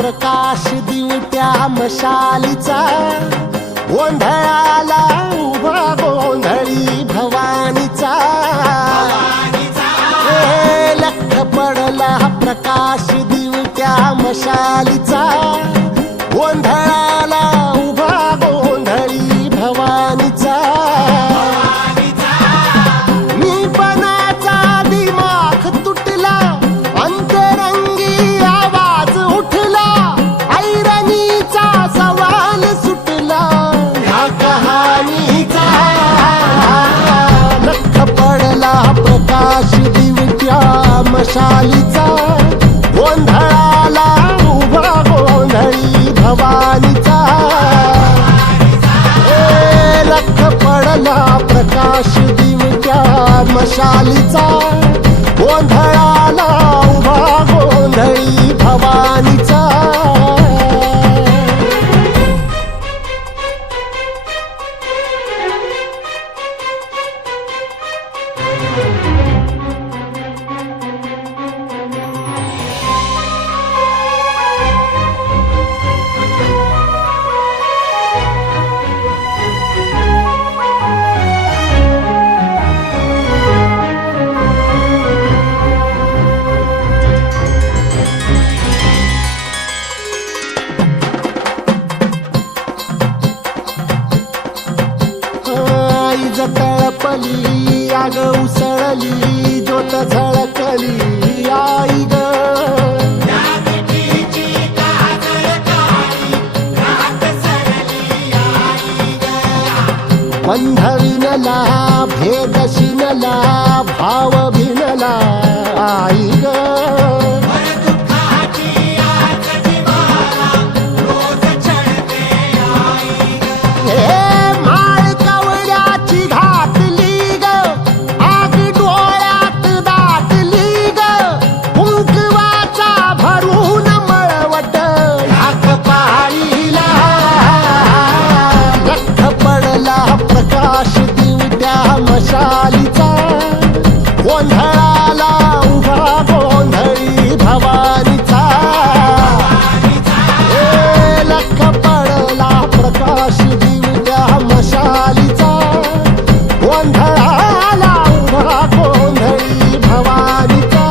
प्रकाश दिवट्या मशालीचा, गोंधळाला उभा गोंधळी भवानीचा. लख पडला प्रकाश दिवट्या मशालीचा, गोंधळाला उभा गोंधळी भवानीचा. मी पणाचा दिमाग तुटला, अंतरंगी आवाज उठला, ऐरणीचा सवाल सुटला ह्या कहाणीचा. लख पडला प्रकाश दिवट्या मशालीचा, गोंधळाला उभा गोंधळी भवानीचा. लख पडला प्रकाश दिवट्या मशालीचा, गोंधळाला उभा गोंधळी भवानीचा. तळपली आग उसळली, ज्योत झळकली आई ग. बंध विनला भेद शिनला, भाव भिनला आई ग. प्रकाश दिवट्या मशालीचा, गोंधळाला उभा गोंधळी भवानीचा. लख पडला प्रकाश दिवट्या मशालीचा, गोंधळाला उभा गोंधळी भवानीचा.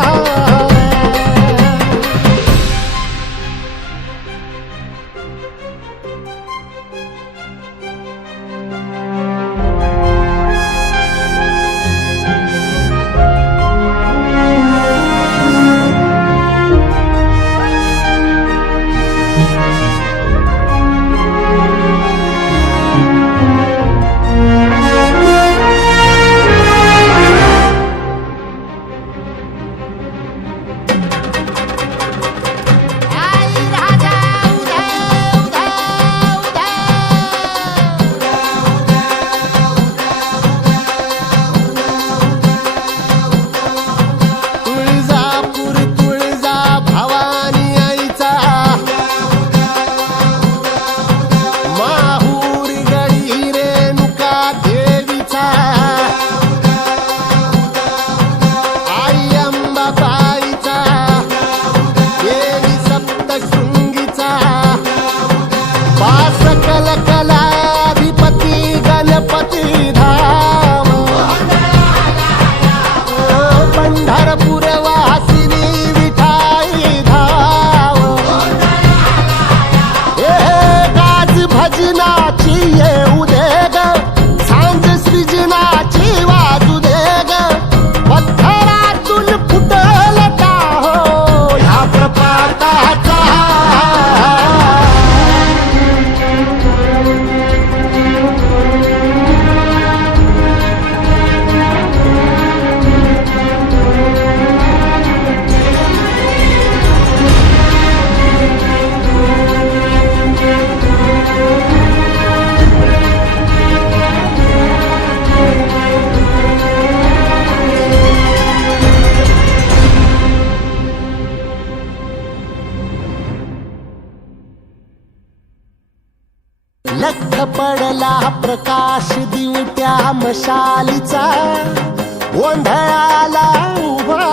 लख पडला प्रकाश दिवट्या मशालीचा, गोंधळाला उभा